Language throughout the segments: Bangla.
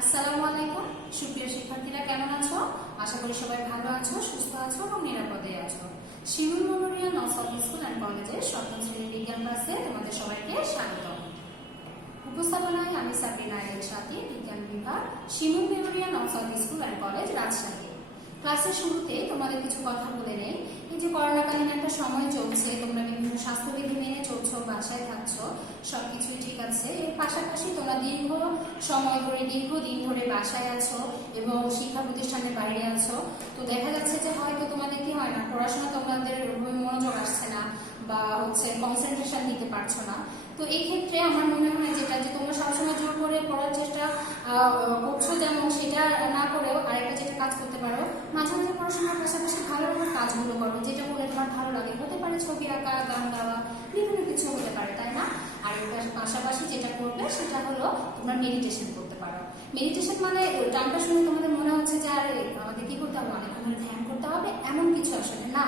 আসসালামু আলাইকুম সুপ্রিয় শিক্ষার্থীরা, কেমন আছো? আশা করি সবাই ভালো আছো, সুস্থ আছো এবং নিরাপদে আছো। শিমুল মেমোরিয়াল নর্সারি স্কুল অ্যান্ড কলেজের সপ্তম শ্রেণীর বিজ্ঞান ক্লাসে তোমাদের সবাইকে স্বাগতম। উপস্থাপনায় আমি সাবিনা এর সাথে বিজ্ঞান বিভাগ, Shimul memorial nursery school and college, Rajshahi. ক্লাসের শুরুতে তোমাদের কিছু কথা বলে নেই। এই যে করোনাকালীন একটা সময় চলছে, তোমরা বিভিন্ন স্বাস্থ্যবিধি মেনে চলছো, বাসায় থাকছো, সবকিছুই ঠিক আছে। এর পাশাপাশি তোমরা দীর্ঘদিন ধরে বাসায় আছো এবং শিক্ষা প্রতিষ্ঠানের বাইরে আছো। তো দেখা যাচ্ছে যে হয়তো তোমাদের কি হয় না, পড়াশোনা তোমাদের মনোযোগ আসছে না বা কনসেন্ট্রেশন দিতে পারছো না। তো এই ক্ষেত্রে আমার মনে হয় যেটা যে তোমরা সবসময় জোর করে পড়ার চেষ্টা করছো, যেমন সেটা না করেও আরেকটা যেটা কাজ করতে পারো, মাঝে মাঝে পড়াশোনার পাশাপাশি ভালো কাজগুলো করো, যেটা করলে তোমার ভালো লাগে। হতে পারে ছবি আঁকা, গান গাওয়া, বিভিন্ন কিছু হতে পারে, তাই না? আর এর পাশাপাশি যেটা করবে সেটা হলো তোমরা মেডিটেশন করতে পারো। মেডিটেশন মানে টার্মটা শুনে তোমাদের মনে হচ্ছে যে আর আমাদের কি করতে হবে, অনেক ধরে ধ্যান করতে হবে, এমন কিছু আসলে না।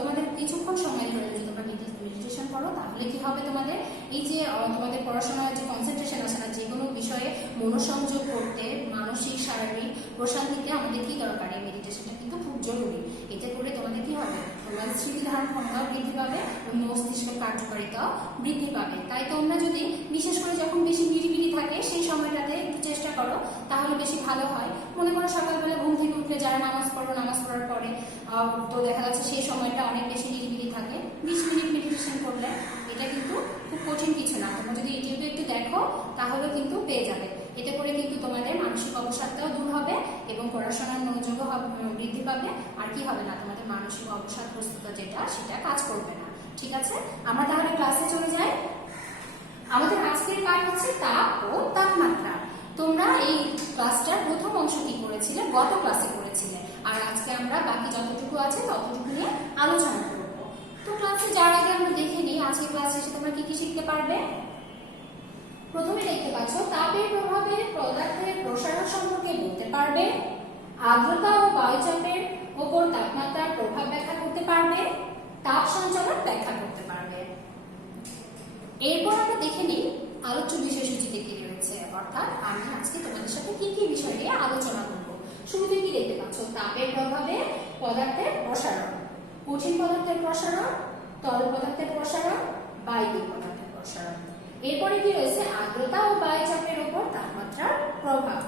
তোমাদের কিছুক্ষণ সময় ধরে যদি তোমরা মেডিটেশন করো, তাহলে কি হবে, তোমাদের এই যে তোমাদের পড়াশোনার যে কনসেন্ট্রেশন আসে না, যে কোনো বিষয়ে মনোসংযোগ করতে, মানসিক শারীরিক প্রশান্তিতে আমাদের কি দরকার, এই মেডিটেশনটা কিন্তু খুব জরুরি। এতে করে তোমাদের কি হবে, তোমাদের স্মৃতি ধারণ ক্ষমতাও বৃদ্ধি পাবে এবং মস্তিষ্কের কার্যকারিতাও বৃদ্ধি পাবে। তাই তোমরা যদি বিশেষ করে যখন বেশি বিড়ি থাকে সেই সময়টাতে একটু চেষ্টা করো, তাহলে বেশি ভালো হয়। মনে করো সকালবেলা ঘুম থেকে উঠলে যারা নামাজ পড়ো, নামাজ পড়ার পরে তো দেখা যাচ্ছে সেই সময়টা অনেক বেশি নিরিবিলি থাকে, 20 মিনিট মেডিটেশন করলে এটা কিন্তু খুব কঠিন কিছু না। তোমরা যদি ইউটিউবে একটু দেখো তাহলে কিন্তু পেয়ে যাবে। এতে করে কিন্তু তোমাদের মানসিক অবসাদটাও দূর হবে এবং পড়াশোনার মনোযোগও বৃদ্ধি পাবে। আর কি হবে না, তোমাদের মানসিক অবসাদগ্রস্ততা যেটা, সেটা কাজ করবে না। ঠিক আছে, আমরা তাহলে ক্লাসে চলে যাই। আমাদের আজকের পাঠ হচ্ছে তাপ ও তাপমাত্রা। তোমরা এই ক্লাসটার প্রথম অংশ কি করেছিলে, গত ক্লাসে করেছিলে, আর আজকে আমরা বাকি যতটুকু আছে ততটুকু নিয়ে আলোচনা করব। তো ক্লাসে যাওয়ার আগে আমরা দেখে নিই আজকে ক্লাসে এসে তোমরা কি কি শিখতে পারবে। প্রথমে দেখতে পাচ্ছ, তাপের প্রভাবে পদার্থের প্রসারণ সম্পর্কে বলতে পারবে, আর্দ্রতা ও বায়ুচাপের উপর তাপমাত্রার প্রভাব ব্যাখ্যা করতে পারবে, তাপ সঞ্চালন ব্যাখ্যা করতে পারবে। এরপর আমরা দেখে নিই আলোচ্য বিষয়সূচিতে কি রয়েছে, অর্থাৎ আমি আজকে তোমাদের সাথে কি কি বিষয় নিয়ে আলোচনা করব। শুরুতে কি দেখতে পাচ্ছ, তাপের প্রভাবে পদার্থের প্রসারণ, কঠিন পদার্থের প্রসারণ, তরল পদার্থের প্রসারণ, বায়বীয় পদার্থের প্রসারণ। এরপরে কি রয়েছে, আর্দ্রতা ও বায়ুচাপের উপর তাপমাত্রার প্রভাব।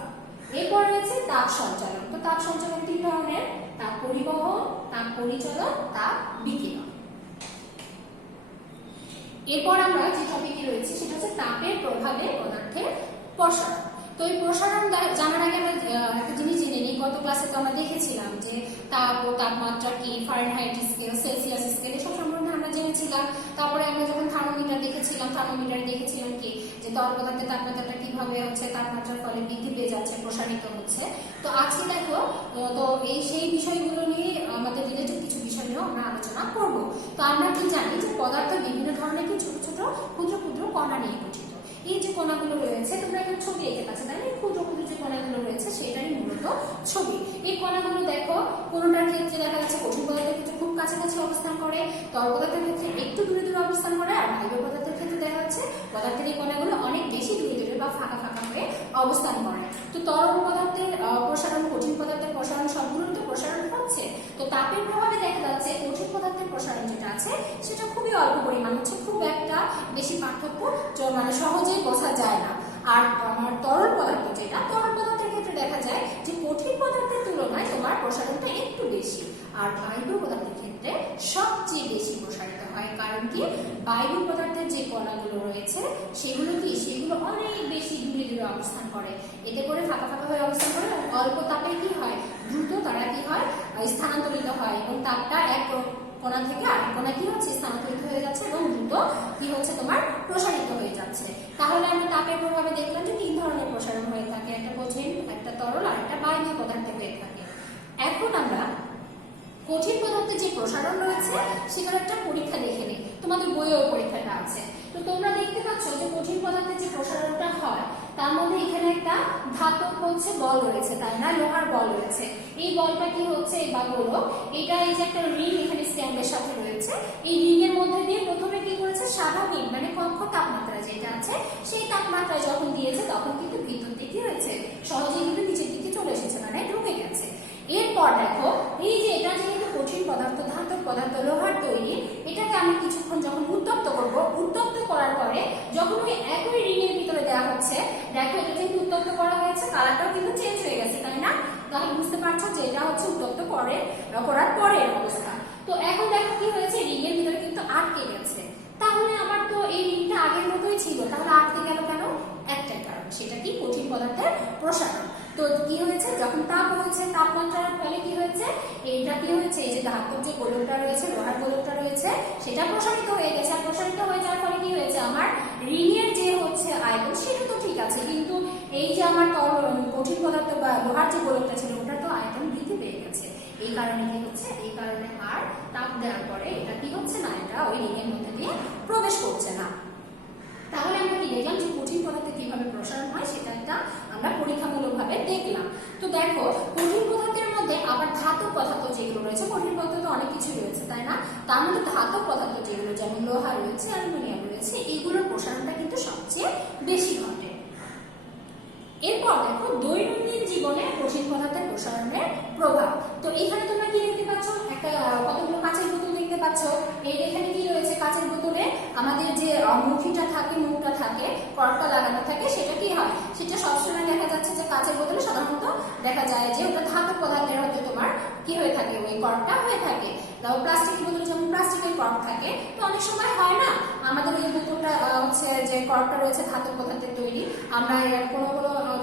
এরপর রয়েছে তাপ সঞ্চালন। তো তাপ সঞ্চালন তিন ধরনের: তাপ পরিবহন, তাপ পরিচালন, তাপ বিকিরণ। এরপর আমরা যে টপিকে রয়েছে সেটা হচ্ছে তাপের প্রভাবে পদার্থের প্রসারণ। তো এই প্রসারণ জানার আগে আমরা একটা জিনিস জেনে নিই। গত ক্লাসে তো আমরা দেখেছিলাম যে তাপ ও তাপমাত্রা কি, ফারেনহাইট স্কেল, সেলসিয়াস স্কেল, এসব সম্বন্ধে আমরা জেনেছিলাম। তারপরে আমরা যখন থার্মোমিটারে দেখেছিলাম কি যে তরল পদার্থের তাপমাত্রাটা কিভাবে তাপমাত্রার ফলে বৃদ্ধি পেয়ে যাচ্ছে, প্রসারিত হচ্ছে। তো আজকে দেখো, তো সেই বিষয়গুলো নিয়ে আমাদের রিলেটেড কিছু বিষয় নিয়েও আমরা আলোচনা করব। তো আমরা কি জানি যে পদার্থ বিভিন্ন ধরনের কি ছোট ছোট ক্ষুদ্র ক্ষুদ্র কণা নিয়ে গঠিত। এই যে কণাগুলো রয়েছে, তোমরা এখানে ছবি এঁকে পাচ্ছ, তাই না? এই ক্ষুদ্র ক্ষুদ্র যে কণাগুলো রয়েছে সেটাই মূলত ছবি। এই কণাগুলো দেখো, কোনোটার ক্ষেত্রে দেখা যাচ্ছে কঠিন পদার্থের ক্ষেত্রে খুব কাছাকাছি অবস্থান করে, তরল পদার্থের ক্ষেত্রে একটু দূরে দূরে অবস্থান করে, আর বায়বীয় পদার্থের ক্ষেত্রে দেখা যাচ্ছে পদার্থের এই কণাগুলো অনেক বেশি দূরে দূরে বা ফাঁকা ফাঁকা হয়ে অবস্থান করে। তো তরল পদার্থের প্রসারণ, কঠিন পদার্থের প্রসারণ, সবগুলো তো প্রসারণ হচ্ছে। তো তাপের প্রভাবে দেখা যাচ্ছে কঠিন পদার্থের প্রসারণ যেটা আছে সেটা খুবই অল্প পরিমাণ হচ্ছে, খুব একটা বেশি পার্থক্য মানে সহজেই বোঝা যায় না। আর আমার তরল পদার্থ যেটা, তরল পদার্থের ক্ষেত্রে দেখা যায় যে কঠিন পদার্থের তুলনায় তোমার প্রসারণটা একটু বেশি, আর বায়বীয় পদার্থের ক্ষেত্রে সবচেয়ে বেশি প্রসারিত হয়। কারণ কি, বায়বীয় পদার্থের যে কণাগুলো রয়েছে সেগুলো অনেক বেশি দূরে দূরে অবস্থান করে। এতে করে ফাঁকা ফাঁকা হয়ে অবস্থান করে, অল্প তাপে কি হয়, দ্রুত তারা কি হয়, স্থানান্তরিত হয় এবং তাপটা এক কণা থেকে আরেক কণা কি হচ্ছে, স্থানান্তরিত হয়ে যাচ্ছে এবং দ্রুত কি হচ্ছে, তোমার প্রসারিত হয়ে যাচ্ছে। তাহলে আমরা তাপের প্রভাবে দেখলাম যে তিন ধরনের প্রসারণ হয়ে থাকে, একটা কঠিন, একটা তরল, আর একটা বায়বীয় পদার্থে হয়ে থাকে। এখন আমরা কঠিন পদার্থের যে প্রসারণ রয়েছে সেটার একটা পরীক্ষা দেখে নিই। তোমাদের বইয়েও পরীক্ষাটা আছে। তো তোমরা দেখতে পাচ্ছ যে কঠিন পদার্থের যে প্রসারণটা হয় তার মধ্যে এখানে একটা ধাতব বল রয়েছে, তাই না? লোহার বল রয়েছে। এই বলটা কি হচ্ছে বা হলো, এটা এই যে একটা রিং এখানে স্ট্যান্ডের সাথে রয়েছে, এই রিং এর মধ্যে দিয়ে প্রথমে কি করেছে, স্বাভাবিক মানে কক্ষ তাপমাত্রা যেটা আছে সেই তাপমাত্রা যখন দিয়েছে তখন কিন্তু ভিতর দিকে হয়েছে দেখো এটা যেহেতু উত্তপ্ত করা হয়েছে কালারটাও কিন্তু চেঞ্জ হয়ে গেছে, তাই না? তাহলে বুঝতে পারছো যে এটা হচ্ছে উত্তপ্ত করার পরের অবস্থা। তো এখন দেখো কি হয়েছে, রিংয়ের ভিতরে কিন্তু আটকে গেছে। তাহলে আমার তো এই রিংটা আগের মতোই ছিল, তাহলে আটকে গেল কেন? একটাই কারণ, সেটা কি? কঠিন পদার্থের প্রসারণ। তো কি হয়েছে, যখন তাপ হয়েছে, তাপমাত্রার ফলে কি হয়েছে, এইটা কি হয়েছে, এই যে ধাতব যে গোলকটা রয়েছে, লোহার গোলকটা রয়েছে, সেটা প্রসারিত হয়ে গেছে। আর প্রসারিত হয়ে যাওয়ার ফলে কি হয়েছে, আমার রিংয়ের যে হচ্ছে আয়তন সেটা তো ঠিক আছে, কিন্তু এই যে আমার কঠিন পদার্থ বা লোহার যে গোলকটা ছিল ওটা তো আয়তন বৃদ্ধি পেয়ে গেছে। এই কারণে কি হচ্ছে, এই কারণে আর তাপ দেওয়ার পরে এটা কি হচ্ছে না, এটা ওই রিংয়ের মধ্যে দিয়ে প্রবেশ করছে না। তাহলে আমরা কি দেখলাম যে কঠিন পদার্থে কিভাবে প্রসারণ হয় সেটা একটা আমরা পরীক্ষামূলকভাবে দেখলাম। তো দেখো কঠিন পদার্থের মধ্যে আবার ধাতব পদার্থ যেগুলো রয়েছে, কঠিন পদার্থ তো অনেক কিছু রয়েছে তাই না, তার মধ্যে ধাতব পদার্থ যেগুলো যেমন লোহা রয়েছে, অ্যালুমিনিয়াম রয়েছে, এইগুলোর প্রসারণটা কিন্তু সবচেয়ে বেশি ঘটে। এরপর দেখো দৈনন্দিন জীবনে কঠিন পদার্থের প্রসারণের প্রভাব। তো এখানে তোমরা কি দেখতে পাচ্ছ, একটা কতগুলো কাঁচের বোতল দেখতে পাচ্ছ। এখানে কি রয়েছে, কাঁচের বোতলে আমাদের যে মুখটা থাকে, কর্কটা লাগানো থাকে, সেটা কি হয়, সেটা সবসময় দেখা যাচ্ছে যে কাঁচের বোতলে সাধারণত দেখা যায় যে ওটা ধাতব পদার্থের হয়তো তোমার কি হয়ে থাকে, ওই কর্কটা হয়ে থাকে। প্লাস্টিকের বোতলে যেমন প্লাস্টিকের কর্ক থাকে, তো অনেক সময় হয় না আমাদের এই বোতলটা হচ্ছে যে কর্কটা রয়েছে ধাতব পদার্থের তৈরি, আমরা কোনো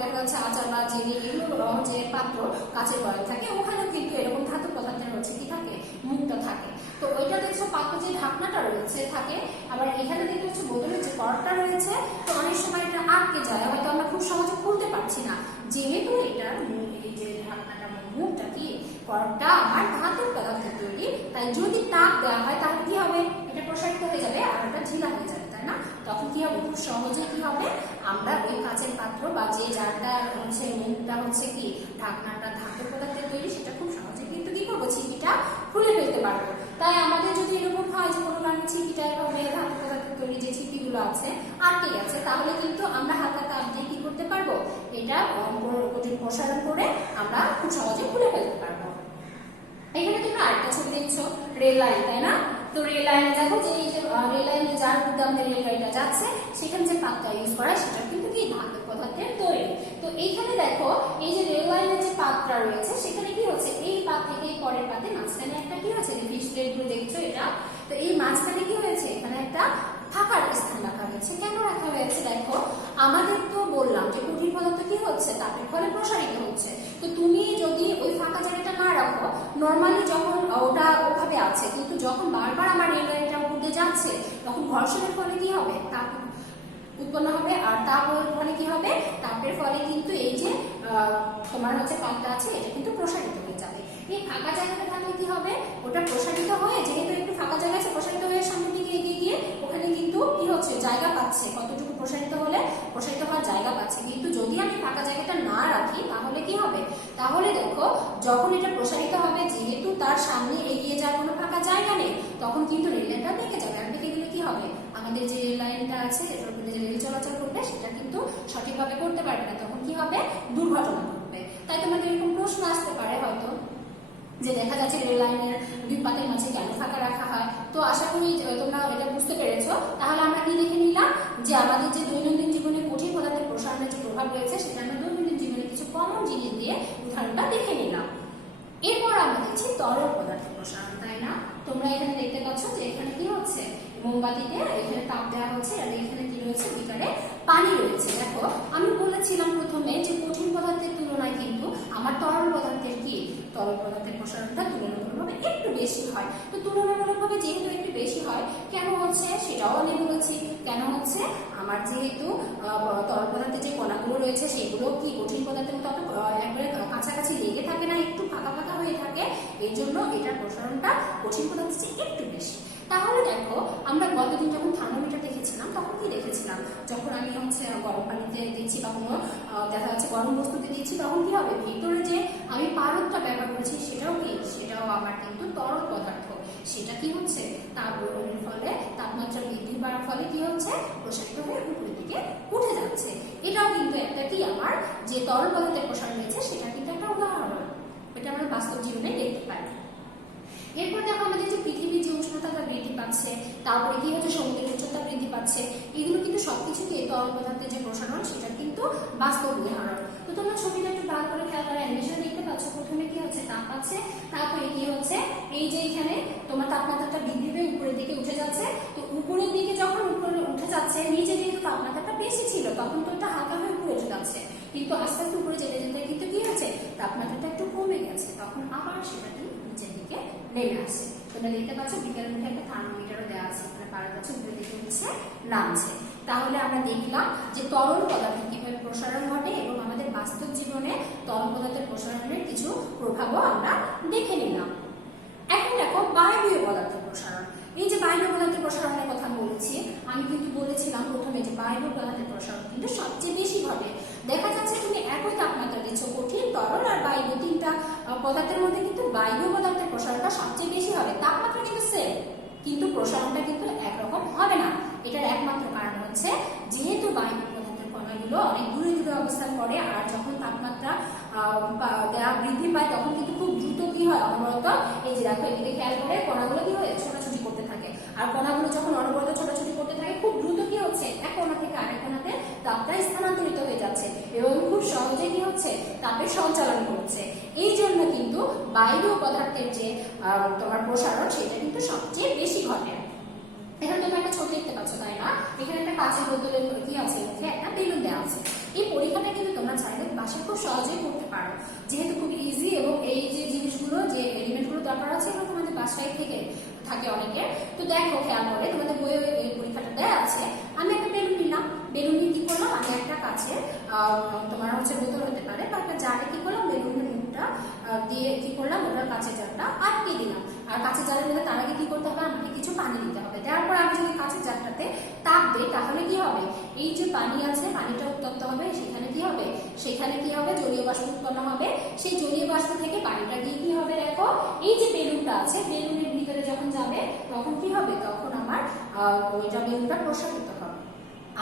দেখা যাচ্ছে আচার বা জেলি এগুলো যে পাত্র কাঁচের বয়ল থাকে, ওখানে কিন্তু এরকম ধাতব পদার্থের হচ্ছে কি থাকে, মুখটা থাকে। তো ওইটা দেখছো পাত্র যে ঢাকনাটা রয়েছে থাকে, আবার এখানে দেখতে হচ্ছে বোতলের যে কর্কটা রয়েছে, তো অনেক সময় এটা আটকে যায়, হয়তো আমরা খুব সহজে খুলতে পারছি না, যেহেতু এটার এই যে ঢাকনাটা মুখটা কি কর্কটা আমার ধাতব পদার্থের তৈরি, তাই যদি তাপ দেওয়া হয় তাহলে কি হবে, এটা প্রসারিত হয়ে যাবে আর এটা ঢিলা হয়ে যাবে, তাই না? তখন কি হবে, খুব সহজে কি হবে, আমরা ওই কাঁচের পাত্র বা যে জারটা হচ্ছে মুখটা হচ্ছে কি ঢাকনাটা ধাতব পদার্থের তৈরি, সেটা খুব সহজে কিন্তু কি করবো, ছিপিটা খুলে ফেলতে পারবো। তাই আমাদের যদি এরকম হয় যে কোনো কারণে ছিপিটা এভাবে ধাতব পদার্থের তৈরি যে ছিপিগুলো আছে আটকে গেছে, তাহলে কিন্তু আমরা হালকা তাপ দিয়ে কি করতে পারবো, এটা প্রসারণ করে আমরা খুব সহজে খুলে ফেলতে পারবো। এখানে তোমরা আরেকটা ছবি দেখছো, রেল লাইন, তাই না? তো রেল লাইনে দেখো যে এই যে রেল লাইনে যার মধ্যে আমাদের রেল গাড়িটা যাচ্ছে, সেখানে যে পাতটা ইউজ করা সেটা কিন্তু কি ধাতব পদার্থের তৈরি। তো এইখানে দেখো এই যে রেল লাইনের যে পাতটা রয়েছে, সেখানে কি হচ্ছে, এই পাত থেকে এই পরের পাতে মাঝখানে একটা কি হচ্ছে, ফিশ প্লেট গুলো দেখছো এটা, তো এই মাঝখানে কি হয়েছে, এখানে একটা ফাঁকার স্থান রাখা হয়েছে। কেন রাখা হয়েছে দেখো, আমাদের তো বললাম যে কঠিন পদার্থ কি হচ্ছে, তাপের ফলে প্রসারিত হচ্ছে। তো তুমি যদি ওই ফাঁকা জায়গাটা না রাখো, নর্মালি যখন ওটা ওভাবে আছে, কিন্তু যখন বারবার আমার রেল লাইনটা উপর দিয়ে যাচ্ছে, তখন ঘর্ষণের ফলে কি হবে, তাপ উৎপন্ন হবে, আর তাপের ফলে কি হবে, তাপের ফলে কিন্তু এই যে তোমার হচ্ছে পাতটা আছে এটা কিন্তু প্রসারিত হয়ে যাবে। এই ফাঁকা জায়গাটা থাকলে কি হবে, ওটা প্রসারিত হয়ে, যেহেতু একটু ফাঁকা জায়গা আছে, প্রসারিত হয়ে সামনের দিকে এগিয়ে গিয়ে ওখানে কিন্তু কি হচ্ছে, জায়গা পাচ্ছে, কতটুকু প্রসারিত হলে প্রসারিত হওয়ার জায়গা পাচ্ছে। কিন্তু যদি আমি ফাঁকা জায়গাটা না রাখি তাহলে কি হবে, তাহলে দেখো যখন এটা প্রসারিত হবে, যেহেতু তার সামনে এগিয়ে যাওয়ার কোনো ফাঁকা জায়গা নেই, তখন কিন্তু রেল লাইনটা বেঁকে যাবে। আর বেঁকে গেলে কি হবে, আমাদের যে রেল লাইনটা আছে, এটার উপরে যে রেল চলাচল করবে সেটা কিন্তু সঠিকভাবে করতে পারবে না, তখন কি হবে, দুর্ঘটনা ঘটবে। তাই তোমাদের এরকম প্রশ্ন আসতে পারে হয়তো, যে দেখা যাচ্ছে রেল লাইনের দুই পাতের মাঝে কেন ফাঁকা রাখা হয়। তো আশা করি তোমরা এটা বুঝতে পেরেছো। তাহলে আমরা কি দেখে নিলাম, যে আমাদের যে দৈনন্দিন জীবনে কঠিন পদার্থের প্রসারণের যে প্রভাব রয়েছে, সেটা আমরা দৈনন্দিন জীবনে কিছু কমন জিনিস দিয়ে উদাহরণটা দেখে নিলাম। এরপর আমরা দেখছি তরল পদার্থের প্রসারণ, তাই না? তোমরা এখানে দেখতে পাচ্ছ যে এখানে কি হচ্ছে, মোমবাতিতে এখানে তাপ দেওয়া হচ্ছে, আর এখানে কি রয়েছে, বিকারে পানি রয়েছে। দেখো আমি বলেছিলাম প্রথমে যে কঠিন পদার্থের তুলনায় কিন্তু আমার তরল পদার্থের প্রসারণটা তুলনামূলকভাবে একটু বেশি হয়। তো তুলনামূলকভাবে যেহেতু একটু বেশি হয়, কেন হচ্ছে সেটাও আমি বলেছি। কেন হচ্ছে, আমার যেহেতু তরল পদার্থের যে কণাগুলো রয়েছে সেগুলো কি কঠিন পদার্থের মতো একবারে কাছাকাছি লেগে থাকে না, একটু ফাঁকা ফাঁকা হয়ে থাকে, এই জন্য এটার প্রসারণটা কঠিন পদার্থের চেয়ে একটু বেশি। তাহলে দেখো আমরা গতদিন যখন থার্মোমিটার দেখেছিলাম, তখন কি দেখেছিলাম, যখন আমি হচ্ছে গরম পানিতে দিচ্ছি বা কোনো দেখা যাচ্ছে গরম বস্তুতে দিচ্ছি, তখন কি হবে, ভিতরে যে আমি পারদটা ব্যবহার করেছি সেটাও আমার কিন্তু তরল পদার্থ, সেটা কি হচ্ছে, তাপের ফলে তাপমাত্রা বৃদ্ধি পাওয়ার ফলে কি হচ্ছে, প্রসারিত হয়ে উপরের দিকে উঠে যাচ্ছে। এটাও কিন্তু একটা কি, আমার যে তরল পদার্থের প্রসারণ হয়েছে সেটা কিন্তু একটা উদাহরণ, এটা আমরা বাস্তব জীবনে দেখতে পাই। এরপর দেখো আমাদের যে পৃথিবীর যে উষ্ণতাটা বৃদ্ধি পাচ্ছে, তারপরে কি হচ্ছে, সমুদ্রের উচ্চতা বৃদ্ধি পাচ্ছে, এগুলো কিন্তু সবকিছুকে তরল পদার্থের যে প্রসারণ সেটা কিন্তু বাস্তব উদাহরণ। তো তোমরা ছবিটা একটু ভালো করে খেয়াল করে অ্যানিমেশনে দেখতে পাচ্ছ, প্রথমে কি হচ্ছে, তাপ আছে, তারপরে কি হচ্ছে, এই যে এখানে তোমার তাপমাত্রাটা বৃদ্ধি পেয়ে উপরের দিকে উঠে যাচ্ছে। তো উপরের দিকে যখন উপরে উঠে যাচ্ছে, নিচে যেহেতু তাপমাত্রাটা বেশি ছিল তখন তো এটা হালকা হয়ে উপরে উঠে যাচ্ছে, কিন্তু আস্তে আস্তে উপরে যেতে যেতে কিন্তু কি হচ্ছে, তাপমাত্রাটা একটু কমে গেছে, তখন আবার সেটা কি নিচের দিকে নেমে আসছে। তোমরা দেখতে পাচ্ছ বিজ্ঞানের মধ্যে একটা থার্মোমিটারও দেওয়া আছে, এখানে পাওয়া যাচ্ছে উপরের দিকে উঠছে, নামছে। তাহলে আমরা দেখলাম যে তরল পদার্থের কিভাবে প্রসারণ ঘটে এবং আমাদের বাস্তব জীবনে তরল পদার্থের প্রসারণের কিছু প্রভাবও আমরা দেখে নিলাম। এখন দেখো বায়বীয় পদার্থের প্রসারণ। এই যে বায়বীয় পদার্থের প্রসারণের কথা বলেছি, আমি কিন্তু বলেছিলাম প্রথমে যে বায়বীয় পদার্থের প্রসারণ কিন্তু সবচেয়ে বেশি ঘটে। দেখা যাচ্ছে তুমি একই তাপমাত্রা দিচ্ছ, কঠিন, তরল আর বায়ু, তিনটা পদার্থের মধ্যে কিন্তু বায়বীয় পদার্থের প্রসারণটা সবচেয়ে বেশি হবে। তাপমাত্রা কিন্তু সেম, কিন্তু প্রসারণটা কিন্তু একরকম হবে না। এটার একমাত্র কারণ হচ্ছে যেহেতু বায়বীয় পদার্থের কণাগুলো অনেক দূরে দূরে অবস্থান করে, আর যখন তাপমাত্রা বৃদ্ধি পায় তখন কিন্তু খুব দ্রুত কি হয়, অনবরত, এই যে দেখো এদিকে খেয়াল করে কণাগুলো কি হয়, ছোটাছুটি করতে থাকে। আর কণাগুলো যখন অনবরত ছোটাছুটি করতে থাকে, খুব দ্রুত কি হচ্ছে, এক কণা থেকে আরেক কণাতে তাপটা স্থানান্তরিত হয়ে যাচ্ছে এবং খুব সহজে কি হচ্ছে, তাপের সঞ্চালন করছে। এই জন্য কিন্তু বায়বীয় পদার্থের যে তোমার প্রসারণ সেটা কিন্তু সবচেয়ে বেশি ঘটে। এখানে তোমরা একটা ছবি দেখতে পাচ্ছ, তাই না? এখানে একটা কাঁচের বোতলের কি আছে, মুখে একটা বেলুন দেওয়া আছে। এই পরীক্ষাটা কিন্তু তোমরা চাইলে বাসায় খুব সহজেই করতে পারো, যেহেতু খুব ইজি, এবং এই যে জিনিসগুলো, যে এলিমেন্টগুলো দরকার আছে এগুলো তোমাদের বাসায় থেকে থাকে অনেকে। তো দেখো খেয়াল করে, তোমাদের বইয়ে এই পরীক্ষাটা দেওয়া আছে। আমি একটা বেলুন নিলাম, বেলুন নিয়ে কি করলাম, আমি একটা কাছে তোমার হচ্ছে বোতল হতে পারে বা একটা জারে কি করলাম, বেলুনের মুখটা দিয়ে কি করলাম, ওটার কাঁচের জারটা আটকে দিলাম। আর কাঁচের জারের মধ্যে তার আগে কি করতে হবে, আমাকে কিছু পানি দিতে হবে। তারপর আমি যদি কাঁচের জারটাতে তাপ দিই তাহলে কি হবে, এই যে পানি আছে, পানিটা উত্তপ্ত হবে, সেখানে কি হবে, জলীয় বাষ্প উৎপন্ন হবে। সেই জলীয় বাষ্প থেকে পানিটা দিয়ে কি হবে, দেখো এই যে বেলুনটা আছে, বেলুনের ভিতরে যখন যাবে তখন কি হবে, তখন আমার ওইটা বেলুনটা প্রসারিত হবে।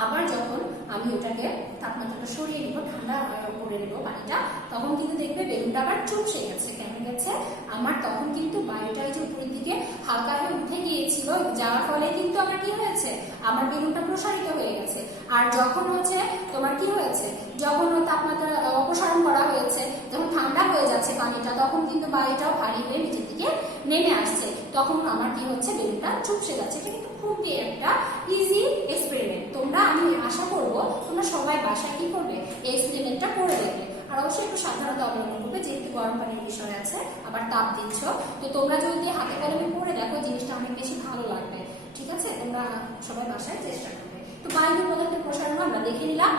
আবার যখন আমি ওটাকে তাপমাত্রাটা সরিয়ে নিব, ঠান্ডা করে নেব পানিটা, তখন কিন্তু দেখবে বেলুনটা আবার চুপসে গেছে। কেন গেছে, আমার তখন কিন্তু বায়ুটা যে উপরের দিকে হালকা হয়ে উঠে গিয়েছিল, যার ফলে কিন্তু আমার কি হয়েছে, আমার বেলুনটা প্রসারিত হয়ে গেছে। আর যখন হচ্ছে তোমার কি হয়েছে, যখন তাপমাত্রা অপসারণ করা হয়েছে, যখন ঠান্ডা হয়ে যাচ্ছে পানিটা, তখন কিন্তু বায়ুটাও ভারী হয়ে নিচের দিকে নেমে আসছে, তখন আমার কি হচ্ছে, বেলুনটা চুপসে যাচ্ছে। এটা কিন্তু খুবই একটা ইজি এক্সপেরিমেন্ট। আমি আশা করবো তোমরা সবাই বাসায় কি করবে, এই এক্সপেরিমেন্টটা করে দেখবে। আর অবশ্যই একটু সাবধানতা অবলম্বন করবে, যেহেতু গরম পানির বিষয় আছে, আবার তাপ দিচ্ছ। তো তোমরা যদি হাতে কলমে করে দেখো, জিনিসটা অনেক বেশি ভালো লাগবে। ঠিক আছে, তোমরা সবাই বাসায় চেষ্টা করবে। তো বায়বীয় পদার্থের প্রসারণ আমরা দেখে নিলাম।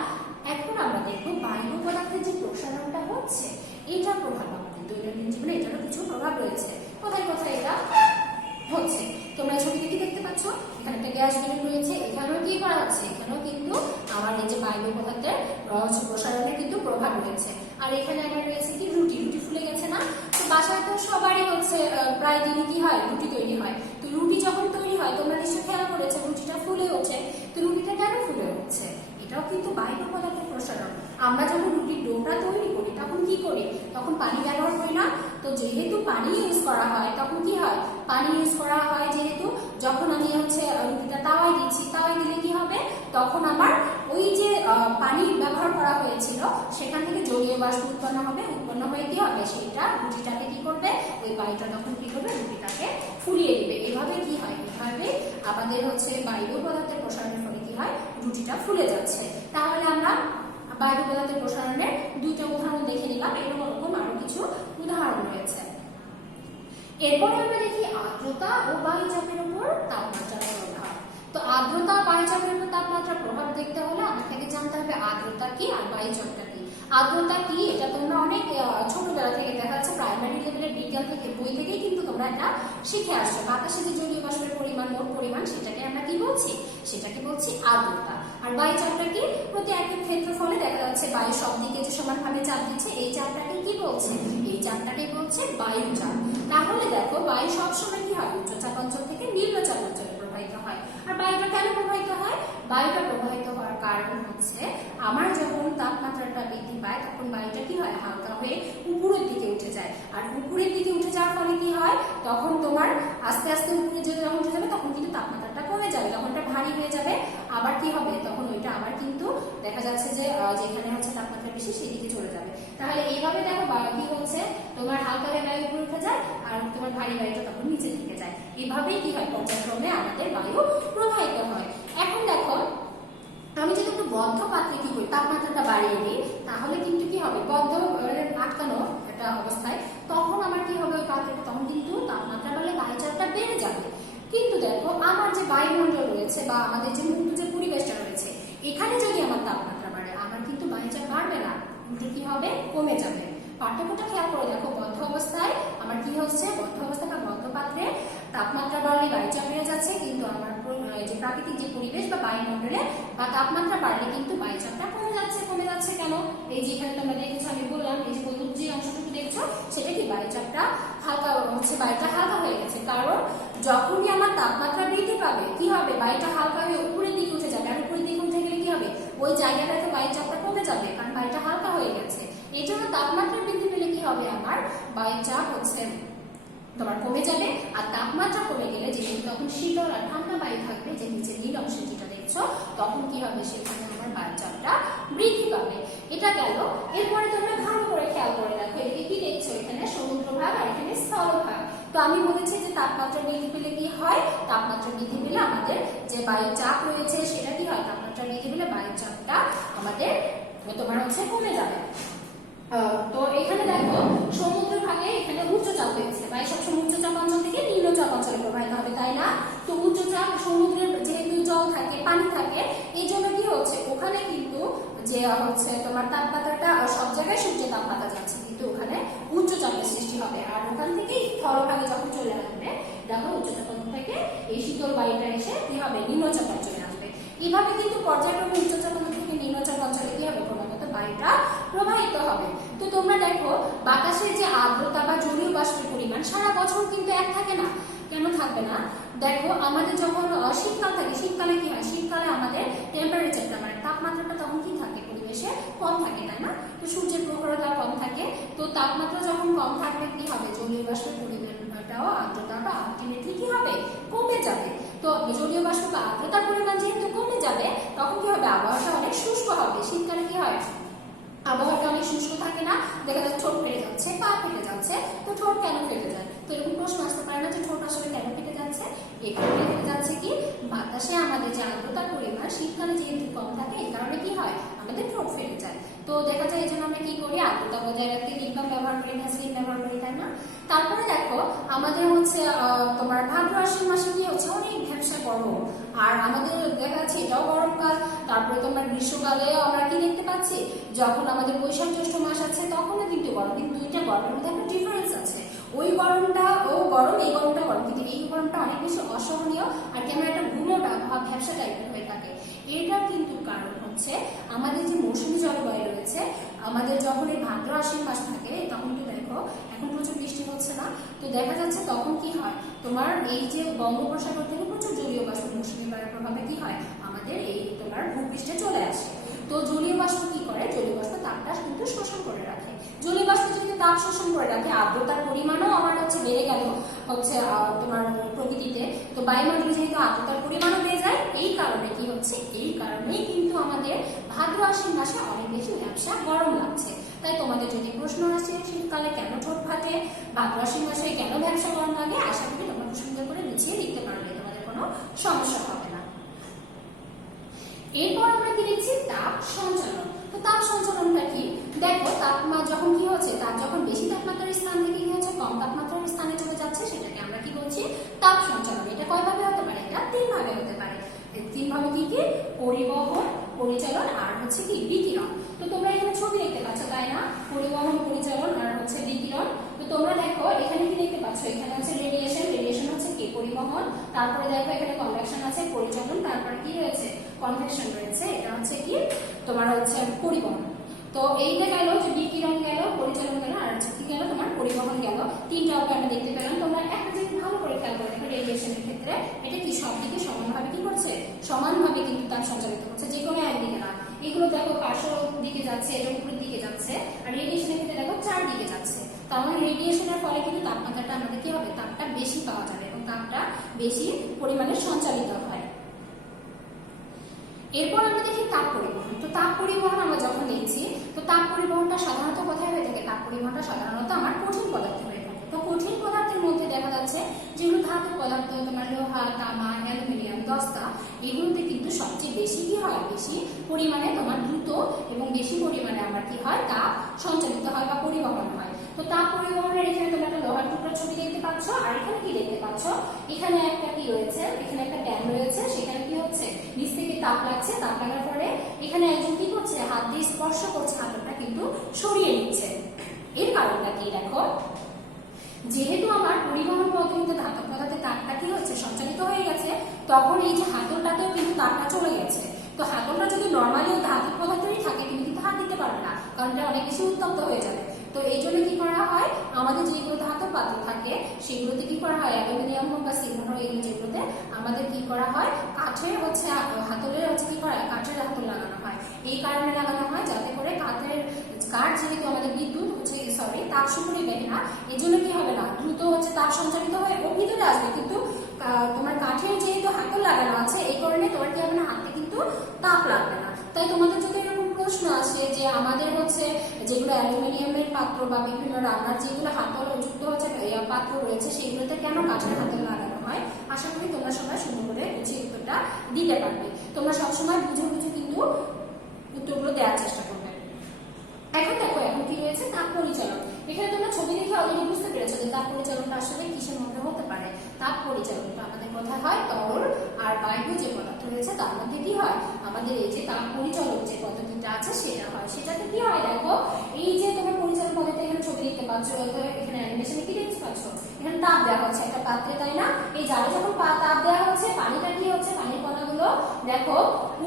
এখন আমরা দেখবো বায়বীয় পদার্থের যে প্রসারণটা হচ্ছে, এটার প্রভাব আমাদের দৈনন্দিন জীবনে, এটারও কিছু প্রভাব রয়েছে। কোথায় কোথায় এটা হচ্ছে, তোমরা ছবিতে কি দেখতে পাচ্ছ, এখানে একটা গ্যাস বেলুন রয়েছে, এখানেও কি করা হচ্ছে, এখানেও কিন্তু আমার এই যে বায়বীয় পদার্থের প্রসারণের কিন্তু প্রভাব রয়েছে। আর এখানে আমার রয়েছে কি, রুটি ফুলে গেছে না? তো বাসায় তো সবারই হচ্ছে প্রায় দিনই কি হয়, রুটি তৈরি হয়। তো রুটি যখন তৈরি হয়, তোমরা নিশ্চয়ই খেয়াল করেছো, রুটিটা ফুলে ওঠে। তো রুটিটা কেন ফুলে উঠছে, এটাও কিন্তু বায়বীয় পদার্থের প্রসারণ। আমরা যখন রুটির ডোটা তৈরি করি তখন কি করি, তখন পানি ব্যবহার করি না? তো যেহেতু পানি ইউজ করা হয়, তখন কি হয়, পানি ইউজ করা হয় যেহেতু, যখন আমি হচ্ছে রুটিটা তাওয়ায় দিচ্ছি, তাওয়ায় দিলে কি হবে, তখন আমার ওই যে পানি ব্যবহার করা হয়েছিল সেখান থেকে জলীয় বাষ্প উৎপন্ন হবে, উৎপন্ন হয়ে কি হবে, সেইটা রুটিটাকে কি করবে, ওই বায়ুটা তখন কি করবে, রুটিটাকে ফুলিয়ে দিবে। এভাবে কি হয়, এভাবে আমাদের হচ্ছে বায়বীয় পদার্থের প্রসারণের ফলে কি হয়, রুটিটা ফুলে যাচ্ছে। তাহলে আমরা বায়বীয় পদার্থের প্রসারণের দুইটা উদাহরণ দেখে নিলাম, এরকম আরো কিছু উদাহরণ রয়েছে। এরপরে আমরা দেখি আর্দ্রতা ও বায়ুচাপের উপর তাপমাত্রার প্রভাব। তো আর্দ্রতা ও বায়ুচাপের উপর তাপমাত্রার প্রভাব দেখতে হলে আমাদেরকে জানতে হবে আর্দ্রতা কি আর বায়ুচাপটা কি। আর্দ্রতা কি, এটা তোমরা অনেক ছোটবেলা থেকে দেখা যাচ্ছে প্রাইমারি লেভেলের বিজ্ঞান থেকে, বই থেকেই কিন্তু তোমরা এটা শিখে আসছো। বাতাসে যে জলীয় বাষ্পের পরিমাণ, মোট পরিমাণ, সেটাকে আমরা কি বলছি, সেটাকে বলছি আর্দ্রতা। আর বায়ুচাপটা কি, প্রতি একক ক্ষেত্রফলে দেখা যাচ্ছে বায়ু সব দিকে যে সমানভাবে চাপ দিচ্ছে, এই চাপটাকে কি বলছে, এই চাপটাকে বলছে বায়ুচাপ। তাহলে দেখো বায়ু সবসময় কি হয়, উচ্চচাপ অঞ্চল থেকে নিম্নচাপ অঞ্চলে প্রবাহিত হয়। আর বায়ুটা কেন প্রবাহিত হয়, বায়ুটা প্রবাহিত হওয়ার কারণ হচ্ছে আমার যখন তাপমাত্রাটা বৃদ্ধি পায়, তখন বায়ুটা কি হয়, হালকা হয়ে উপরের দিকে উঠে যায়। আর উপরের দিকে উঠে যাওয়ার ফলে কি হয়, তখন তোমার আস্তে আস্তে উপরে যখন উঠে যাবে, তখন কিন্তু তাপমাত্রাটা কমে যাবে, তখন এটা ভারী হয়ে যাবে। আবার কি হবে, তখন ওইটা আবার কিন্তু দেখা যাচ্ছে যে যেখানে হচ্ছে তাপমাত্রা বেশি সেদিকে চলে যাবে। তাহলে এইভাবে দেখো কি হচ্ছে, তোমার হালকা বায়ু উপরে উঠে যায় আর তোমার ভারী বায়ুটা তখন নিচে থেকে যায়। এভাবেই কি হয়, পর্যায়ক্রমে আমাদের বায়ু প্রবাহিত হয়। এখন দেখো আমি যদি একটু বদ্ধ পাত্রে কি করি, তাপমাত্রাটা বাড়িয়ে দিই, তাহলে কিন্তু কি হবে, বদ্ধ আটকানো একটা অবস্থায় তখন আমার কি হবে, ওই পাত্রটা তখন কিন্তু তাপমাত্রা বাড়লে বায়ুচাপটা বেড়ে যাবে। কিন্তু দেখো আমার যে বায়ুমণ্ডল রয়েছে বা আমাদের যে মুক্ত যে পরিবেশটা রয়েছে, এখানে যদি আমার তাপমাত্রা বাড়ে আমার কিন্তু বায়ুচাপ বাড়বে না, উল্টো কি হবে, কমে যাবে। পার্থক্যটা খেয়াল করে দেখো, বদ্ধ অবস্থায় আমার কি হচ্ছে, বদ্ধ অবস্থায় বা বদ্ধ পাত্রে তাপমাত্রা বাড়লে বায়ুচাপ বেড়ে যাচ্ছে, কিন্তু আমার যে প্রাকৃতিক যে পরিবেশ বা বায়ুমণ্ডলে বা তাপমাত্রা বাড়লে কিন্তু বায়ুচাপটা কমে যাচ্ছে। কমে যাচ্ছে কেন, এই যে এখানে তোমরা দেখেছো, আমি বললাম এই যে হলুদ যে অংশটুকু দেখছো সেটা কি, বায়ুচাপটা হালকা হচ্ছে, বায়ুটা হালকা হয়ে গেছে। কারণ যখনই আমার তাপমাত্রা বৃদ্ধি পাবে কি হবে, বায়ুটা হালকা হয়ে উপরের দিকে উঠে যাবে, আর উপরের দিকে উঠে গেলে কি হবে, ওই জায়গাটাতে বায়ুচাপটা কমে যাবে, কারণ বায়ুটা হালকা হয়ে গেছে। এই জন্য তাপমাত্রা বৃদ্ধি পেলে কি হবে, আমার বায়ুচাপ হচ্ছে তোমার কমে যাবে। আর তাপমাত্রা কমে গেলে যেহেতু তখন শীতল আর ঠান্ডা বায়ু থাকবে, যে নিচে নীল অংশে যেটা দেখছো, তখন কি হবে, সেখানে আমার বায়ুচাপটা বৃদ্ধি পাবে। এটা গেল। এরপরে তোমরা ভালো করে খেয়াল করে দেখো, এদিকে কি দেখছো, এখানে সমুদ্র ভাগ আর এখানে স্থলভাগ। তো আমি বলেছি যে তাপমাত্রা বৃদ্ধি পেলে কি হয়, তাপমাত্রা বৃদ্ধি পেলে আমাদের যে বায়ুচাপ রয়েছে সেটা কি হয়, তাপমাত্রা বৃদ্ধি পেলে বায়ুচাপটা আমাদের তোমার হচ্ছে কমে যাবে। তো এখানে দেখো সমুদ্র ভাগে এখানে উচ্চচাপ হয়েছে, বায়ু সবসময় উচ্চচাপ অঞ্চল থেকে নিম্নচাপ অঞ্চলে প্রবাহিত হবে, তাই না? তো উচ্চচাপ সমুদ্রের যেহেতু জল থাকে, পানি থাকে, এই জন্য কি হচ্ছে, ওখানে কিন্তু যে হচ্ছে তোমার তাপমাত্রাটা সব জায়গায় সূর্যের তাপমাত্রা যাচ্ছে, কিন্তু ওখানে উচ্চচাপের সৃষ্টি হবে। আর ওখান থেকে স্থলভাগে যখন চলে আসবে, দেখো উচ্চচাপ অঞ্চল থেকে এই শীতল বায়ুটা এসে কি হবে, নিম্নচাপ অঞ্চলে আসবে। এইভাবে কিন্তু পর্যায়ক্রমে উচ্চচাপ অঞ্চল থেকে নিম্নচাপ অঞ্চলে কি হবে, ক্রমাগত বায়ুটা প্রবাহিত হবে। তো তোমরা দেখো বাতাসের যে আর্দ্রতা বা জলীয় বাষ্পের পরিমাণ সারা বছর কিন্তু এক থাকে না। কেন থাকবে না, দেখো আমাদের যখন শীতকাল থাকে, শীতকালে কি হয়, শীতকালে আমাদের টেম্পারেচারটা মানে তাপমাত্রাটা তখন কি থাকে, পরিবেশে কম থাকে, তাই না? তো সূর্যের প্রখরতা কম থাকে, তো তাপমাত্রা যখন কম থাকবে কি হবে, জলীয় বাষ্পের পরিমাণটাও আর্দ্রতাটা আলটিমেটলি কি হবে, কমে যাবে। তো জলীয় বাষ্প বা আর্দ্রতার পরিমাণ যেহেতু কমে যাবে, তখন কি হবে, আবহাওয়াটা অনেক শুষ্ক হবে। শীতকালে কি হয়, আবহাওয়াটা অনেক শুষ্ক থাকে না, দেখা যাচ্ছে ঠোঁট ফেটে যাচ্ছে, পা ফেটে যাচ্ছে। তো ঠোঁট কেন ফেটে যায়, তো এরকম প্রশ্ন আসতে পারে না যে ঠোঁট আসলে কেন ফেটে যাচ্ছে। এখানে ফেটে যাচ্ছে কি, বাতাসে আমাদের যে আর্দ্রতার পরিমাণ শীতকালে যেহেতু কম থাকে, এই কারণে কি হয়, আমাদের ঠোঁট ফেটে যায়। তো দেখা যায় এই জন্য আমরা কি করি, আর্দ্রতা বজায় রাখতে লিপ বাম ব্যবহার করি, ভ্যাসলিন ব্যবহার করি, তাই না? তারপরে দেখো আমাদের হচ্ছে তোমার ভাদ্র আশ্বিন মাসে কি হচ্ছে, অনেক ব্যবসা পর্ব। আর আমাদের দেখা যাচ্ছে এটাও গরমকাল। তারপরে তোমার গ্রীষ্মকালেও আমরা কি দেখতে পাচ্ছি, যখন আমাদের বৈশাখ জ্যৈষ্ঠ মাস আছে তখনও কিন্তু গরম, কিন্তু দুইটা গরমের মধ্যে একটা ডিফারেন্স আছে। ওই গরমটা ও গরম, এই গরমটা গরম, কিন্তু এই গরমটা অনেক বেশি অসহনীয় আর কেমন একটা গুমোটা বা ভ্যাবসা টাইপের হয়ে থাকে। এটার কিন্তু কারণ হচ্ছে আমাদের যে মৌসুমী জলবায়ু রয়েছে, আমাদের যখন এই ভাদ্র আশ্বিন মাস থাকে তখন তো দেখো এখন প্রচুর বৃষ্টি হচ্ছে না, তো দেখা যাচ্ছে তখন কি হয়, তোমার এই যে বঙ্গোপসাগর থেকে প্রচুর জলীয় বাষ্প মৌসুমী বায়ুর প্রভাবে কি হয়, আমাদের এই তোমার ভূপৃষ্ঠে চলে আসে। তো জলীয় বাষ্প কি করে, জলীয় বাষ্প তাপটা কিন্তু শোষণ করে রাখে। জলীয় বাষ্প যদি তাপ শোষণ করে রাখে, আর্দ্রতার পরিমাণও আমার হচ্ছে বেড়ে গেল হচ্ছে তোমার প্রকৃতিতে। তো বায়ুমণ্ডলে যেহেতু আর্দ্রতার পরিমাণও বেড়ে যায়, এই কারণে কি হচ্ছে, এই কারণেই কিন্তু আমাদের ভাদ্র আশ্বিন মাসে অনেক বেশি ব্যবসা গরম লাগছে। তাই তোমাদের যদি প্রশ্ন আসে শীতকালে কেন ঠোঁট ফাটে, ভাদ্র আশ্বিন মাসে কেন ব্যবসা গরম লাগে, আশা করি তোমরা সুন্দর করে গুছিয়ে লিখতে পারবে, তোমাদের কোনো সমস্যা হবে না। এরপর আমরা কি দেখছি, তাপ সঞ্চালন। তো তাপ সঞ্চালনটা কি, দেখো তাপমাত্রা যখন কি হচ্ছে, তাপ যখন বেশি তাপমাত্রার স্থান থেকে কি হচ্ছে, কম তাপমাত্রার স্থানে চলে যাচ্ছে, সেটাকে আমরা কি বলছি, তাপ সঞ্চালন। এটা কয় ভাবে হতে পারে, এটা তিন ভাবে হতে পারে। তিন ভাবে কি কি, পরিবহন, পরিচালন আর হচ্ছে কি বিকিরণ। তো তোমরা এখানে ছবি দেখতে পাচ্ছ, তাই না, পরিবহন, পরিচালন আর হচ্ছে বিকিরণ। তো তোমরা দেখো এখানে কি দেখতে পাচ্ছ, এখানে হচ্ছে রেডিয়েশন, রেডিয়েশন হচ্ছে কি পরিবহন, তারপরে দেখো এখানে কনভেকশন আছে পরিচালন, তারপরে কি রয়েছে, কনভেকশন রয়েছে, এটা হচ্ছে কি তোমার হচ্ছে পরিবহন। তো এইটা গেল যে বিকিরণ গেল, পরিচালন গেল আর হচ্ছে কি গেল, তোমার পরিবহন গেল। তিনটা উপায় আমরা দেখতে পেলাম। তোমরা একটা জিনিস ভালো করে খেয়াল করে দেখো, রেডিয়েশনের ক্ষেত্রে এটা কি সব দিকে সমানভাবে কি করছে, সমানভাবে কিন্তু তাপ সঞ্চালিত করছে, যে কোনো একদিকে না। এগুলো দেখো পার্শ্ব দিকে যাচ্ছে, এটা উপরের দিকে যাচ্ছে, আর রেডিয়েশনের ক্ষেত্রে দেখো চারদিকে যাচ্ছে। তার মানে রেডিয়েশনের ফলে কিন্তু তাপমাত্রাটা আমাদের কি হবে, তাপটা বেশি পাওয়া যাবে এবং তাপটা বেশি পরিমাণে সঞ্চালিত হয়। এরপর আমরা দেখি তাপ পরিবহন। তো তাপ পরিবহন আমরা যখন দেখছি, তো তাপ পরিবহনটা সাধারণত কোথায় হয়ে থাকে? তাপ পরিবহনটা সাধারণত আমার কঠিন পদার্থ হয়ে থাকে। তো কঠিন পদার্থের মধ্যে দেখা যাচ্ছে যেগুলো ধাতব পদার্থ, তোমার লোহা, তামা, অ্যালুমিনিয়াম, দস্তা, এগুলোতে কিন্তু সবচেয়ে বেশি কি হয়? বেশি পরিমাণে তোমার দ্রুত এবং বেশি পরিমাণে আমার কি হয়? তাপ সঞ্চালিত হয় বা পরিবহন হয়। তো তাপ পরিবহনের এখানে তোমরা একটা লোহার টুকরো ছবি দেখতে পাচ্ছ, আর এখানে কি দেখতে পাচ্ছ? এখানে একটা কি রয়েছে? এখানে একটা ড্যাম রয়েছে, সেখানে কি হচ্ছে? নিচ থেকে তাপ লাগছে, তাপ লাগার পরে এখানে একজন কি করছে? হাত দিয়ে স্পর্শ করছে, হাতটা কিন্তু সরিয়ে নিচ্ছে। এর কারণটা কি? দেখো, যেহেতু আমার পরিবহন পদ্ধতিতে ধাতব পদার্থে তাপটা কি হচ্ছে? সঞ্চালিত হয়ে গেছে, তখন এই যে হাতলটাতেও কিন্তু তাপটা চলে গেছে। তো হাতলটা যদি নর্মালি ধাতব পদার্থই থাকে, তুমি কিন্তু হাত দিতে পারবে না, কারণ এটা অনেক বেশি উত্তপ্ত হয়ে যাবে। তো এই জন্য কি করা হয়? আমাদের যেগুলো ধাতব পাত্র থাকে সেগুলোতে কি করা হয়? অ্যালুমিনিয়াম হোক বা সিলভার হোক, এগুলো যেগুলোতে আমাদের কি করা হয়? কাঠের হচ্ছে হাতলের হচ্ছে কি করা হয়? কাঠের হাতল লাগানো হয়। এই কারণে লাগানো হয় যাতে করে কাঠ যেহেতু আমাদের বিদ্যুৎ হচ্ছে তাপ পরিবেশ না, এই জন্য কি হবে না? দ্রুত হচ্ছে তাপ সঞ্চালিত হয়ে ও ভিতরে আসবে, কিন্তু তোমার কাঠের যেহেতু হাতল লাগানো আছে, এই কারণে তোমার কি হবে না? হাতে কিন্তু তাপ লাগবে না। তাই তোমাদের যদি এরকম প্রশ্ন আসে যে আমাদের হচ্ছে যেগুলো অ্যালুমিনিয়ামের পাত্র বা বিভিন্ন রান্নার যেগুলো হাতল যুক্ত হচ্ছে পাত্র রয়েছে, সেগুলোতে কেন কাঠের হাতল লাগানো হয়, আশা করি তোমরা সবাই সুন্দর করে বুঝিয়ে উত্তরটা দিতে পারবে। তোমরা সবসময় বুঝে বুঝে কিন্তু উত্তরগুলো দেওয়ার চেষ্টা করবে। এখন দেখো, এখন কি রয়েছে? তাপ পরিচালন। এখানে তোমরা ছবি দেখে অলরেডি বুঝতে পেরেছো যে তাপ পরিচালনটা আসলে কিসের মধ্যে হতে পারে। তাপ পরিচালনটা আমাদের কোথায় হয়? তরল আর বায়ু যে পদার্থ রয়েছে তার মধ্যে কি হয়? আমাদের এই যে তাপ পরিচালন যে পদ্ধতিটা আছে সেটা হয়। সেটাতে কি হয়? দেখো, এই যে তোমার পরিচালন পদ্ধতি, এখানে ছবি দেখতে পাচ্ছ, এখানে অ্যানিমেশনে কি দেখতে পাচ্ছ? এখানে তাপ দেওয়া হচ্ছে একটা পাত্রে, তাই না? এই জালে যখন তাপ দেওয়া হচ্ছে, পানিটা কি হচ্ছে? পানির কণাগুলো দেখো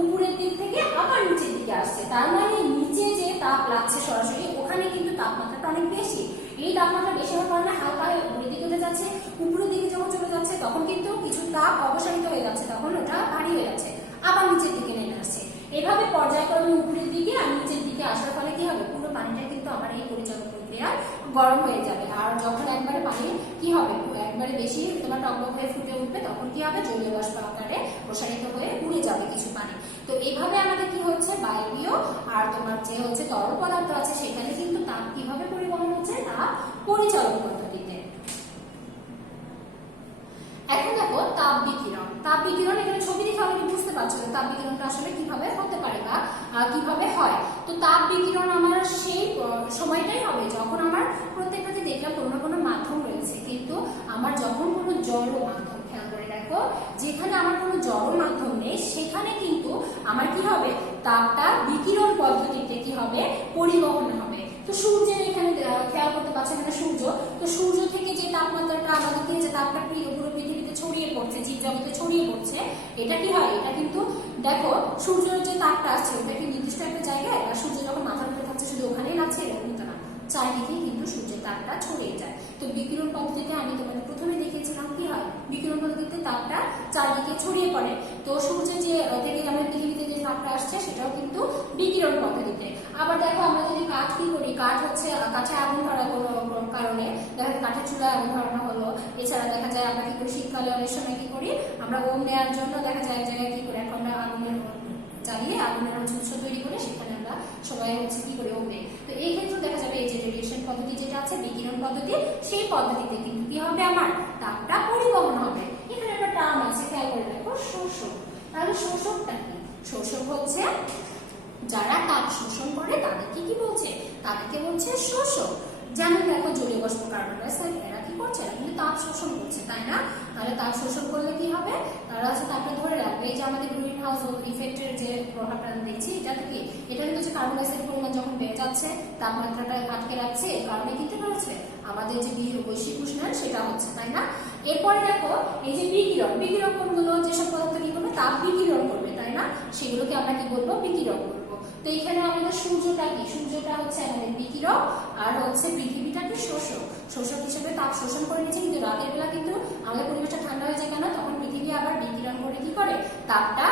উপরের দিক থেকে আবার নিচের দিকে আসছে। তার মানে নিচে যে তাপ লাগছে সরাসরি, ওখানে কিন্তু তাপমাত্রাটা অনেক বেশি। এই তাপমাত্রা বেশি হওয়ার কারণে হালকা হয়ে উপরের দিকে উঠে যাচ্ছে। উপরের দিকে যখন চলে যাচ্ছে তখন কিন্তু কিছু তাপ অবসারিত হয়ে যাচ্ছে, তখন ওটা ভারী হয়ে যাচ্ছে, আবার নিচের দিকে নেমে আসছে। এভাবে পর্যায়ক্রমে উপরের দিকে আর নিচের দিকে আসার ফলে কি হবে? পুরো পানিটা কিন্তু আমার এই পরিচালন প্রক্রিয়ায় গরম হয়ে যাবে। আর যখন একবারে পানি কি হবে? একবারে বেশি তোমার টকবক হয়ে ফুটে উঠবে, তখন কি হবে? জলীয় বাষ্প আকারে প্রসারিত হয়ে উড়ে যাবে কিছু পানি। তো এইভাবে আমাদের কি হচ্ছে? বায়বীয় আর তোমার যে হচ্ছে তরল পদার্থ আছে, সেখানে কিন্তু তাপ কিভাবে পরিবহন হচ্ছে? তাপ পরিচালন পদ্ধতিতে। এখন দেখো তাপ বিকিরণ। তাপ বিকিরণ, এখানে ছবি দেখে অলরেডি বুঝতে পারছো যে তাপ বিকিরণটা আসলে কিভাবে হতে পারে বা কিভাবে হয়। তো তাপ বিকিরণ আমার সেই সময়টাই হবে যখন আমার প্রত্যেকটাতে দেখলাম কোনো না কোনো মাধ্যম রয়েছে, কিন্তু আমার যখন কোনো জড় মাধ্যম, খেয়াল করে দেখো, যেখানে আমার কোনো জড় মাধ্যম নেই সেখানে কিন্তু আমার কি হবে? তাপটা বিকিরণ পদ্ধতিতে কি হবে? পরিবহন হবে। তো সূর্যের এখানে খেয়াল করতে পারছো, এখানে সূর্য, তো সূর্য থেকে যে তাপমাত্রাটা আমাদেরকে, যে তাপটা পুরো পৃথিবীতে ছড়িয়ে পড়ছে, জীবজগতে ছড়িয়ে পড়ছে, এটা কি হয়? এটা কিন্তু দেখো সূর্যের যে তাপটা আসছে ওটা কি নির্দিষ্ট একটা জায়গায়, আর সূর্য যখন মাথার উপরে থাকছে শুধু ওখানেই লাগছে এরকম না, চারিদিকে কিন্তু সূর্যের তাপটা ছড়িয়ে যায়। তো বিকিরণ পদ্ধতিতে আমি তোমাদের প্রথমে দেখিয়েছিলাম কি হয়? বিকিরণ পদ্ধতিতে তাপটা চারিদিকে ছড়িয়ে পড়ে। তো সূর্যের যে থেকে আমাদের পৃথিবীতে যে তাপটা আসছে সেটাও কিন্তু বিকিরণ পদ্ধতিতে। আবার দেখো, আমরা যদি কাঠ কি করি? কাঠ হচ্ছে কাঠে আগুন ধরা কোনো কারণে, দেখা কাঠের চুলায় আগুন ধরানো হলো। এছাড়া দেখা যায় আমরা কি করি? শীতকালে অনেক সময় কি করি? আমরা ওম নেওয়ার জন্য দেখা যায় এক জায়গায় কি করি? এখন আমরা আগুনের জ্বালিয়ে আগুনের উৎস তৈরি করে সেখানে আমরা সবাই হচ্ছে কি করি? ওম নেই। তো এই ক্ষেত্রে দেখা যাবে এই যে রেডিয়েশন পদ্ধতি যেটা আছে, বিকিরণ পদ্ধতি, সেই পদ্ধতিতে কিন্তু কি হবে? আমার তাপটা পরিবহন হবে। এখানে একটা টার্ম আছে, খেয়াল করে দেখো, শোষক। তাহলে শোষকটা কি? শোষক হচ্ছে যারা তাপ শোষণ করে তাদেরকে কি বলছে? তাদেরকে বলছে শোষক। যেমন দেখো জলীয় বাষ্প, কার্বন ডাই অক্সাইড, এরা কি করছে? এরা কিন্তু তাপ শোষণ করছে, তাই না? তাহলে তাপ শোষণ করলে কি হবে? তারা হচ্ছে তাপটা ধরে রাখবে। এই যে আমাদের গ্রিন হাউস ইফেক্টের যে প্রভাবটা দেখছি, এটা থেকে এটা কিন্তু হচ্ছে কার্বন ডাই অক্সাইডের পরিমাণ যখন বেড়ে যাচ্ছে, তাপমাত্রাটা আটকে রাখছে, এর কারণে কিন্তু হচ্ছে আমাদের যে বৈশ্বিক উষ্ণায়ন সেটা হচ্ছে, তাই না? এরপরে দেখো এই যে বিকিরণ, বিকিরণ কোনগুলো? যেসব পদার্থ কি করবে? তাপ বিকিরণ করবে, তাই না? সেগুলোকে আমরা কি বলবো? বিকিরণ বলবো। তো এখানে আমাদের সূর্যটা কি? সূর্যটা হচ্ছে আমাদের বিকিরক, আর হচ্ছে পৃথিবীটা কি? শোষক। শোষক হিসেবে তাপ শোষণ করে নিচ্ছে, কিন্তু রাতের বেলা কিন্তু আমাদের পরিবেশটা ঠান্ডা হয়ে যায় কেন? তখন পৃথিবী আবার বিকিরণ করে কি করে? তাপটা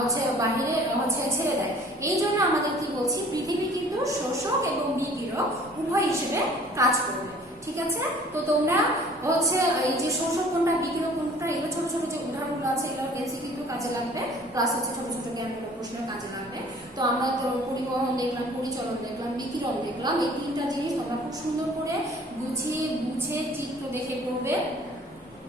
হচ্ছে বাহিরে হচ্ছে ছেড়ে দেয়। এই জন্য আমাদের কি বলছি? পৃথিবী কিন্তু শোষক এবং বিকিরক উভয় হিসেবে কাজ করবে। ঠিক আছে? তো তোমরা হচ্ছে এই যে শোষক কোনটা বিকিরক কোনটা এগুলো ছোট ছোট যে উদাহরণগুলো আছে এগুলো এমসিকিউ কাজে লাগবে, প্লাস হচ্ছে ছোট ছোট জ্ঞানমূলক প্রশ্ন কাজে লাগবে। তো আমরা তো পরিবহন দেখলাম, পরিচলন দেখলাম, বিকিরণ দেখলাম, এই তিনটা জিনিস তোমরা খুব সুন্দর করে বুঝিয়ে বুঝে চিত্র দেখে করবে।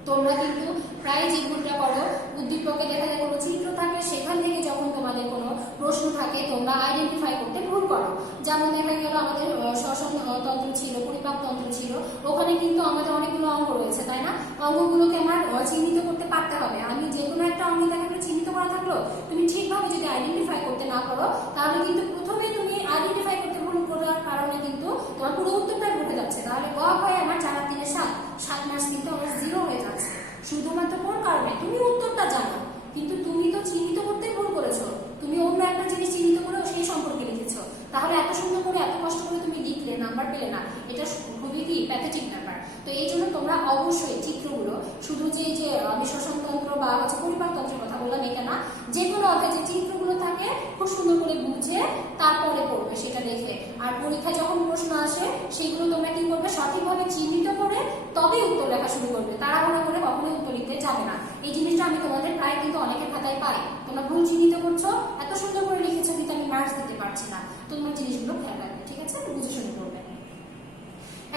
তোমরা কিন্তু প্রায় জীবনটা করো, উদ্দীপকে দেখা যায় কোনো চিত্র থাকে, সেখান থেকে যখন তোমাদের কোনো প্রশ্ন থাকে তোমরা আইডেন্টিফাই করতে ভুল করো। যেমন দেখা গেল আমাদের শ্বসন তন্ত্র ছিল, পরিপাক তন্ত্র ছিল, ওখানে কিন্তু আমাদের অনেকগুলো অঙ্গ রয়েছে, তাই না? অঙ্গগুলোকে আমার চিহ্নিত করতে পারতে হবে। আমি যে কোনো একটা অঙ্গ দেখা গেলো চিহ্নিত করা থাকলো, তুমি ঠিকভাবে যদি আইডেন্টিফাই করতে না পারো তাহলে কিন্তু প্রথমে তুমি আইডেন্টিফাই করতে ভুল করার কারণে কিন্তু তোমার পুরো উত্তরটাই ঘটে যাচ্ছে। তাহলে গ হয় আমার 4 আর 3 7, 7 মাস কিন্তু আমার 0 হয়ে যাচ্ছে। শুধুমাত্র কোন কারণে? তুমি উত্তরটা জানো কিন্তু তুমি তো চিহ্নিত করতে ভুল করেছো, তুমি অন্য একটা জিনিস চিহ্নিত করে সেই সম্পর্কে লিখেছো। তাহলে এত সুন্দর করে এত কষ্ট করে তুমি লিখলে নাম্বার পেলে না, এটা খুবই কি প্যাথেটিক ব্যাপার। তো এই জন্য তোমরা অবশ্যই চিত্রগুলো শুধু যে আমি শ্বসনতন্ত্র বা হচ্ছে পরিপাকতন্ত্রের কথা বললাম এটা না, যে কোনো অর্থে যে চিত্রগুলো থাকে খুব সুন্দর করে বুঝে তারপরে পড়বে সেটা দেখে। আর পরীক্ষায় যখন প্রশ্ন আসে সেগুলো তোমরা কি করবে? সঠিকভাবে চিহ্নিত করে তবে উত্তর লেখা শুরু করবে, তাড়াহুড়ো করে কখনোই উত্তর লিখতে যাবে না। এই জিনিসটা আমি তোমাদের প্রায় কিন্তু অনেকের খাতায় পাই, তোমরা ভুল চিহ্নিত করছো, এত সুন্দর করে লিখেছো কিন্তু আমি মার্কস দিতে পারছি না। তোমরা জিনিসগুলো খেয়াল রাখবে, ঠিক আছে? বুঝে শুনে করবে।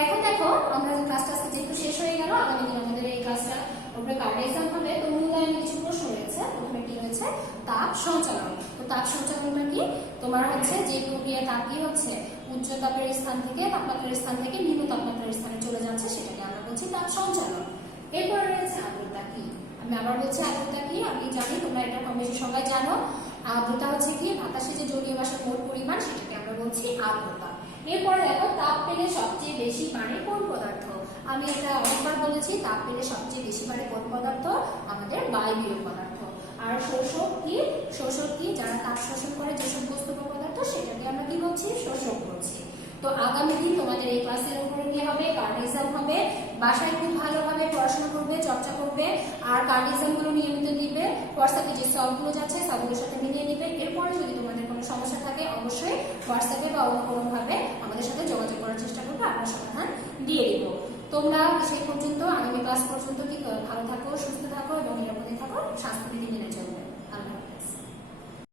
এখন দেখো আমরা ক্লাসটা আজকে যেহেতু শেষ হয়ে গেল, আগামী দিন আমাদের এই ক্লাসটা উপরে কার্ড এক্সাম হবে। তো মূল্যায়নে কিছু প্রশ্ন রয়েছে। প্রথমে কি রয়েছে? তাপ সঞ্চালন। তো তাপ সঞ্চালনটা কি? তোমার হচ্ছে যে প্রক্রিয়া তাপই হচ্ছে উচ্চ তাপের স্থান থেকে তাপমাত্রার স্থান থেকে নিম্ন তাপমাত্রার স্থানে চলে যাচ্ছে সেটাকে আমরা বলছি তাপ সঞ্চালন। এরপরে রয়েছে আর্দ্রতা কি। আমি আবার বলছি আর্দ্রতা কি, আমি জানি তোমরা এটা কম বেশি সবাই জানো। আর্দ্রতা হচ্ছে কি? বাতাসে যে জলীয় বাষ্পের মোট পরিমাণ সেটাকে আমরা বলছি আর্দ্রতা। এরপরে দেখো তাপ পেলে সবচেয়ে বেশি বাড়ে কোন পদার্থ। আমি এটা অনেকবার বলেছি, তাপ পেলে সবচেয়ে বেশি বাড়ে কোন পদার্থ? আমাদের বায়বীয় পদার্থ। আর শোষক কি? শোষক কি? যারা তাপ শোষণ করে যেসব বস্তু বা পদার্থ সেটাকে আমরা কি বলছি? শোষক বলছি। তো আগামী দিন তোমাদের এই ক্লাসের উপরে কি হবে? কার্ড এক্সাম হবে। বাসায় খুব ভালোভাবে পড়াশোনা করবে, চর্চা করবে, আর কার্ড এক্সামগুলো নিয়মিত দিবে। হোয়াটসঅ্যাপে যে সলভগুলো যাচ্ছে সবগুলোর সাথে মিলিয়ে নেবে। এরপরে যদি তোমাদের কোনো সমস্যা থাকে অবশ্যই হোয়াটসঅ্যাপে বা অন্য কোনোভাবে আমাদের সাথে যোগাযোগ করার চেষ্টা করবে, আমরা সমাধান দিয়ে দিব। তোমরা সেই পর্যন্ত আগামী ক্লাস পর্যন্ত কি ভালো থাকো, সুস্থ থাকো এবং নিরাপদে থাকো, স্বাস্থ্যবিধি মেনে চলবে। আল্লাহ।